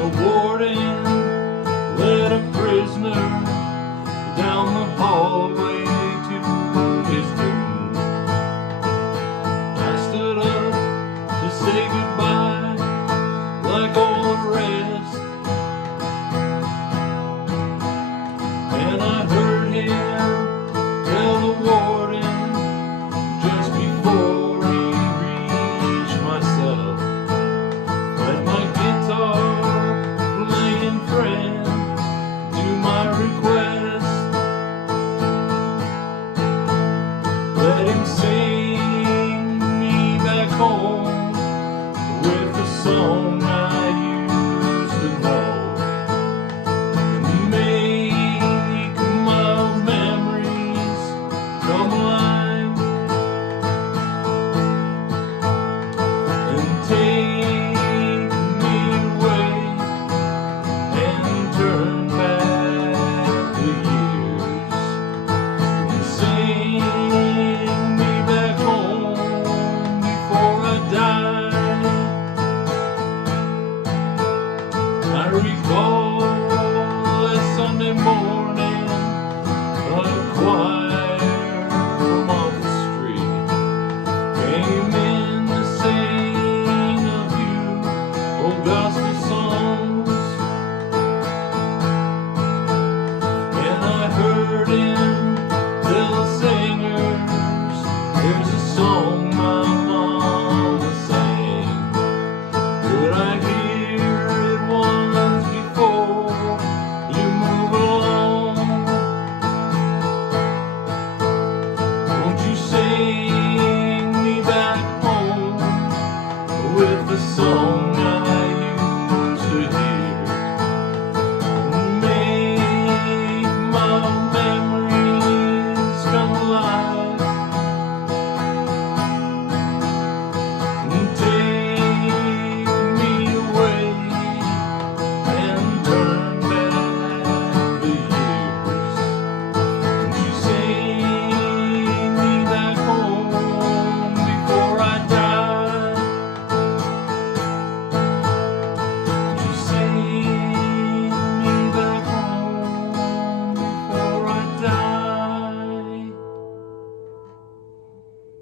The warden led a prisoner down the hallway to his doom. I stood up to say goodbye like all the rest, and I heard him tell the warden just before he reached my cell, let my guitar playing friend do my request. Let him sing me back home with a song